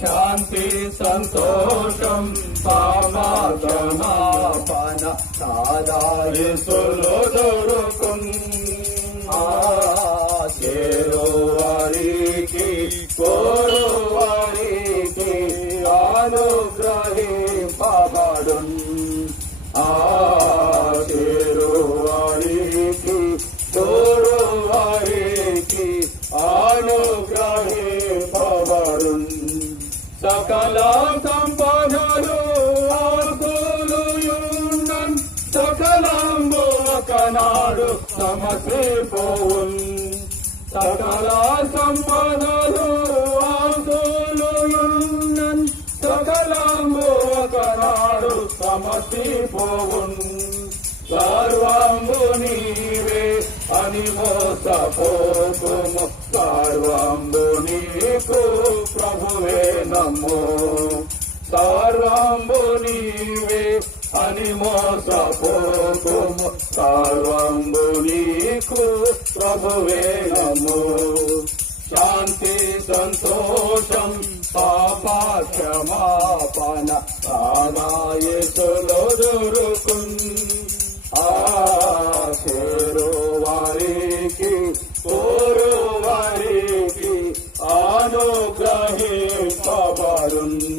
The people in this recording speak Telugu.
శాంతి సంతోషం పాపక్షమాపణ యేసులో దొరుకును. చేరు వారికి కోరు వారికి అనుగ్రహింపబడును. చేరు వారికి కోరు వారికి అనుగ్రహింపబడును. సకల సంపదలు ఆకులుయున్నన్ సకలంబు ఒకనాడు సమసిపోవున్. సకల సంపదలు ఆకులుయున్నన్ సకలంబు ఒకనాడు సమసిపోవున్. సర్వంబు నీవే అని మోసపోకుము. సర్వంబు నీకు ప్రభువే నమ్ము. సర్వంబు నీవే అని మోసపోకుము. సర్వంబు నీకు ప్రభువే నమ్ము. శాంతి సంతోషం పాపక్షమాపణ యేసులో దొరుకును. చేరు వారికి కోరు వారికి అనుగ్రహింపబడును.